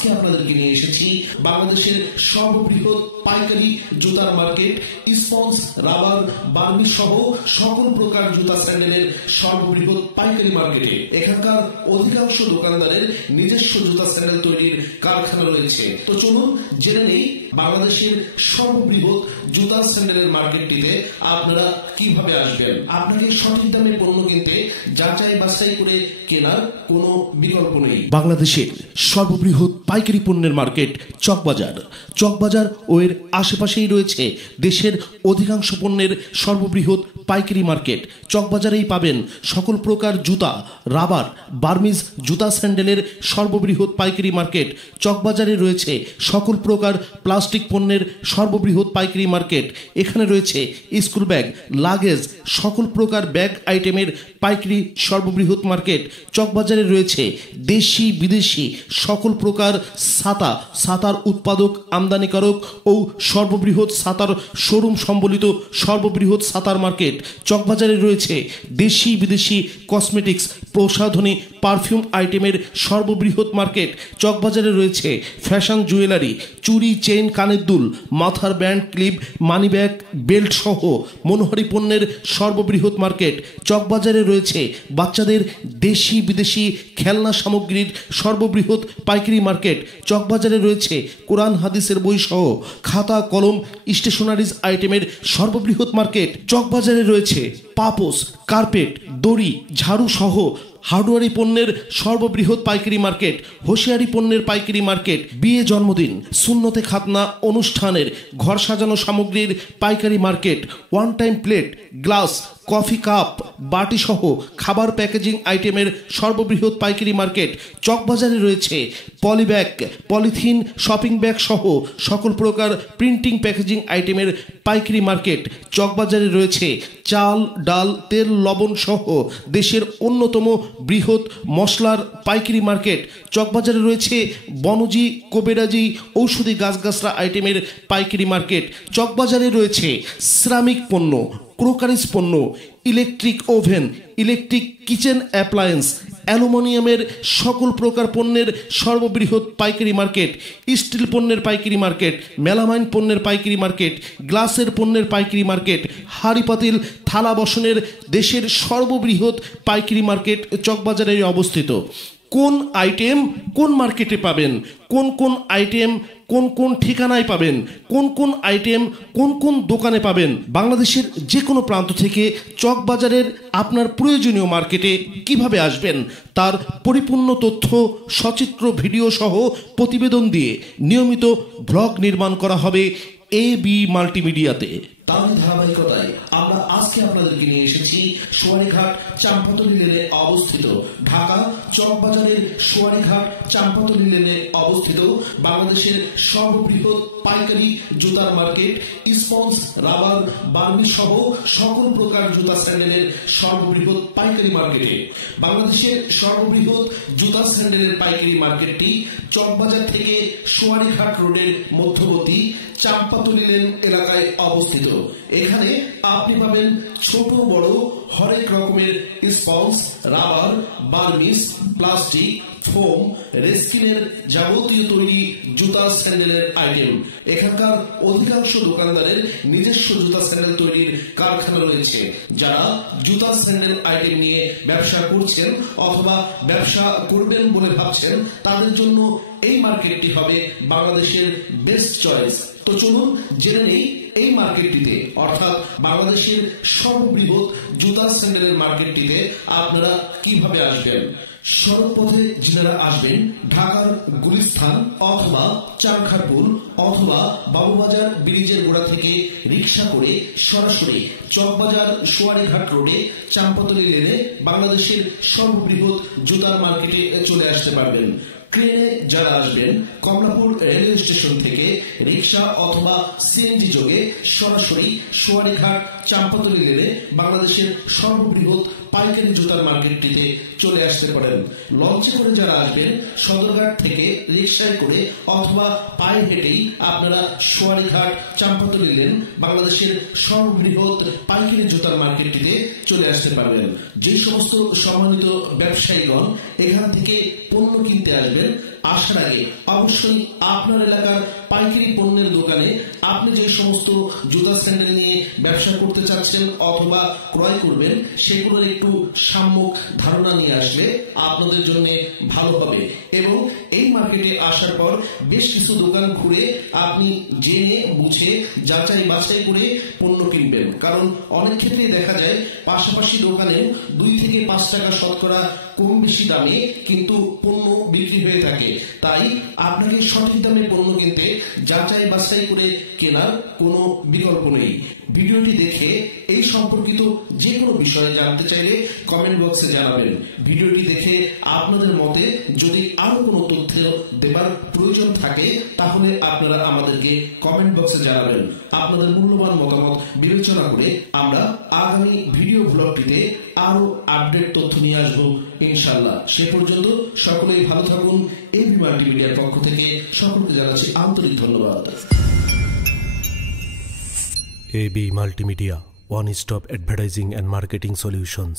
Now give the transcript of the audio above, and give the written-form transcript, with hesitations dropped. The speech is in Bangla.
আজকে আপনাদেরকে নিয়ে এসেছি বাংলাদেশের সর্ববৃহৎ পাইকারি জুতার মার্কেট স্পঞ্জ, রাবার, বার্মিজ সহ সকল প্রকার জুতা স্যান্ডেলের সর্ববৃহৎ পাইকারি মার্কেটে এখানকার অধিকাংশ দোকানদারের নিজস্ব জুতা স্যান্ডেল তৈরির কারখানা রয়েছে। তো চলুন জেনে নেই বাংলাদেশের সর্ববৃহৎ জুতা স্যান্ডেলের মার্কেটটিতে আপনারা কিভাবে আসবেন। আপনাকে সঠিক দামে পণ্য কিনতে যাচাই বাছাই করে কেনার কোনো বিকল্প নেই। বাংলাদেশের সর্ববৃহৎ পাইকারি পণ্যের মার্কেট চকবাজার। চকবাজার ও এর আশেপাশেই রয়েছে দেশের অধিকাংশ পণ্যের সর্ববৃহৎ পাইকারি মার্কেট। চকবাজারেই পাবেন সকল প্রকার জুতা, রাবার, বার্মিজ জুতা স্যান্ডেলের সর্ববৃহৎ পাইকারি মার্কেট। চকবাজারে রয়েছে সকল প্রকার প্লাস্টিক পণ্যের সর্ববৃহৎ পাইকারি মার্কেট। এখানে রয়েছে স্কুল ব্যাগ, লাগেজ, সকল প্রকার ব্যাগ আইটেমের পাইকারি সর্ববৃহৎ মার্কেট। চকবাজারে রয়েছে দেশি বিদেশি সকল প্রকার ছাতার উৎপাদক, আমদানিকারক ও সর্ববৃহৎ ছাতার শোরুম সম্বলিত সর্ববৃহৎ ছাতার মার্কেট। চকবাজারে রয়েছে দেশি বিদেশি কসমেটিক্স, প্রসাধনী, পারফিউম আইটেমের সর্ববৃহৎ মার্কেট। চকবাজারে রয়েছে ফ্যাশন জুয়েলারি, চুড়ি, চেইন, কানের দুল, মাথার band, clip, money bag, belt সহ মনোহারি পণ্যের সর্ববৃহৎ মার্কেট। চকবাজারে রয়েছে বাচ্চাদের দেশি বিদেশি খেলনা সামগ্রীর সর্ববৃহৎ পাইকারি মার্কেট। চকবাজারে রয়েছে কোরআন হাদিসের বই সহ খাতা, কলম, স্টেশনারিজ আইটেমের সর্ববৃহৎ মার্কেট। চকবাজারে রয়েছে পাপোশ, কার্পেট, দড়ি, ঝাড়ু সহ হার্ডওয়ারি পণ্যের সর্ববৃহৎ পাইকারি মার্কেট। হোশিয়ারি পণ্যের পাইকারি মার্কেট। বিয়ে, জন্মদিন, সুন্নতে খাতনা অনুষ্ঠানের ঘর সাজানো সামগ্রীর পাইকারি market. One time plate, glass, coffee cup, বাটি সহ খাবার প্যাকেজিং আইটেমের সর্ববৃহৎ পাইকারি মার্কেট। চকবাজারে রয়েছে পলিব্যাগ, পলিথিন, শপিং ব্যাগ সহ সকল প্রকার প্রিন্টিং প্যাকেজিং আইটেমের পাইকারি মার্কেট। চকবাজারে রয়েছে চাল, ডাল, তেল, লবণ সহ দেশের অন্যতম বৃহৎ মশলার পাইকারি মার্কেট। চকবাজারে রয়েছে বনজি, কোবেরাজি, ঔষধি গাছগাছরা আইটেমের পাইকারি মার্কেট। চকবাজারে রয়েছে সিরামিক পণ্য, ক্রোকারিজ পণ্য, electric oven, electric kitchen appliance, অ্যালুমিনিয়ামের সকল প্রকার পণ্যের সর্ববৃহৎ পাইকারি মার্কেট। স্টিল পণ্যের পাইকারি মার্কেট, মেলামাইন পণ্যের পাইকারি মার্কেট, গ্লাসের পণ্যের পাইকারি মার্কেট, হাঁড়ি পাতিল, থালা বাসনের দেশের সর্ববৃহৎ পাইকারি মার্কেট চকবাজারে অবস্থিত। কোন আইটেম কোন মার্কেটে পাবেন, কোন আইটেম কোন ঠিকানায় পাবেন, কোন আইটেম কোন দোকানে পাবেন, বাংলাদেশের যে কোনো প্রান্ত থেকে চকবাজারের আপনার প্রয়োজনীয় মার্কেটে কিভাবে আসবেন তার পরিপূর্ণ তথ্য সচিত্র ভিডিও সহ প্রতিবেদন দিয়ে নিয়মিত ব্লগ নির্মাণ করা হবে AB মাল্টিমিডিয়াতে। তার ধারাবাহিকতায় আমরা আজকে আপনাদেরকে নিয়ে এসেছি সোয়ারীঘাট চাম্পাতলী লেনে অবস্থিত ঢাকা চকবাজারের সোয়ারীঘাট চাম্পাতলী লেনে অবস্থিত বাংলাদেশের সর্ববৃহৎ পাইকারি জুতার মার্কেট স্পঞ্জ, রাবার, বার্মিজ সহ সকল প্রকার জুতা স্যান্ডেলের সর্ববৃহৎ পাইকারি মার্কেটে। বাংলাদেশের সর্ববৃহৎ জুতা স্যান্ডেলের পাইকারি মার্কেটটি চকবাজার থেকে সোয়ারীঘাট রোডের মধ্যবর্তী চাম্পাতলী লেন এলাকায় অবস্থিত। এখানে আপনি পাবেন ছোট বড় হরেক রকমের sponge, rubber, Burmese, plastic, foam, রেস্কিনের যাবতীয় তৈরি জুতা স্যান্ডেলের আইটেম। এখানকার অধিকাংশ দোকানদারের নিজস্ব জুতা স্যান্ডেল তৈরির কারখানা রয়েছে। যারা জুতা স্যান্ডেল আইটেম নিয়ে ব্যবসা করছেন অথবা ব্যবসা করবেন বলে ভাবছেন তাদের জন্য এই মার্কেটটি হবে বাংলাদেশের বেস্ট চয়েস। তো চলুন জেনে নেই এই মার্কেটটিতে অর্থাৎ বাংলাদেশের সর্ববৃহৎ জুতা স্যান্ডেলের মার্কেটটিতে আপনারা কিভাবে আসবেন। সড়কপথে যারা আসবেন ঢাকার গুলিস্তান অথবা চারঘাটপুল অথবা বাবুবাজার ব্রিজের গোড়া থেকে রিক্সা করে সরাসরি চকবাজার সোয়ারীঘাট রোডে চাম্পাতলী লেনে বাংলাদেশের সর্ববৃহৎ জুতার মার্কেটে চলে আসতে পারবেন। ট্রেনে যারা আসবেন কমলাপুর রেলওয়ে স্টেশন থেকে রিক্সা অথবা সিএনজি যোগে সরাসরি সোয়ারীঘাট চাম্পাতলী লেনে বাংলাদেশের সর্ববৃহৎ পাইকারি জুতার মার্কেটটিতে চলে আসতে পারেন। লঞ্চে করে যারা আসবেন সদরঘাট থেকে রিক্সায় করে অথবা পায়ে হেঁটেই আপনারা সোয়ারীঘাট চাম্পাতলী লেন বাংলাদেশের সর্ববৃহৎ পাইকারি জুতার মার্কেটটিতে চলে আসতে পারবেন। যে সমস্ত সম্মানিত ব্যবসায়ীগণ এখান থেকে পণ্য কিনতে আসবেন আসার আগে অবশ্যই আপনার এলাকার পাইকারি পণ্যের দোকানে আপনি যে সমস্ত জুতা স্যান্ডেল নিয়ে ব্যবসা করতে চাচ্ছেন অথবা ক্রয় করবেন সেগুলোর একটু সাম্যক ধারণা নিয়ে আসলে আপনাদের জন্য ভালো হবে। এবং এই মার্কেটে আসার পর বেশ কিছু দোকান ঘুরে আপনি জেনে বুঝে যাচাই বাছাই করে পণ্য কিনবেন, কারণ অনেক ক্ষেত্রে দেখা যায় পাশাপাশি দোকানে 2 থেকে 5 টাকা শতকরা কম বেশি দামে কিন্তু পণ্য বিক্রি হয়ে থাকে। তাই আপনাকে সঠিক দামে পণ্য কিনতে যাচাই বাছাই করে কেনার কোনো বিকল্প নেই। ভিডিওটি দেখে এই সম্পর্কিত যে কোনো বিষয়ে জানতে চাইলে কমেন্ট বক্সে জানাবেন। ভিডিওটি দেখে আপনাদের মতে যদি আরো কোনো তথ্য দেবার প্রয়োজন থাকে তাহলে আপনারা আমাদেরকে কমেন্ট বক্সে জানাবেন। আপনাদের মূল্যবান মতামত বিবেচনা করে আমরা আগামী ভিডিও ব্লগটিতে আরো আপডেট তথ্য নিয়ে আসবো ইনশাআল্লাহ। সে পর্যন্ত সকলেই ভালো থাকুন। এবি মাল্টিমিডিয়ার পক্ষ থেকে সকলকে জানাচ্ছি আন্তরিক ধন্যবাদ। AB Multimedia, one-stop advertising and marketing solutions.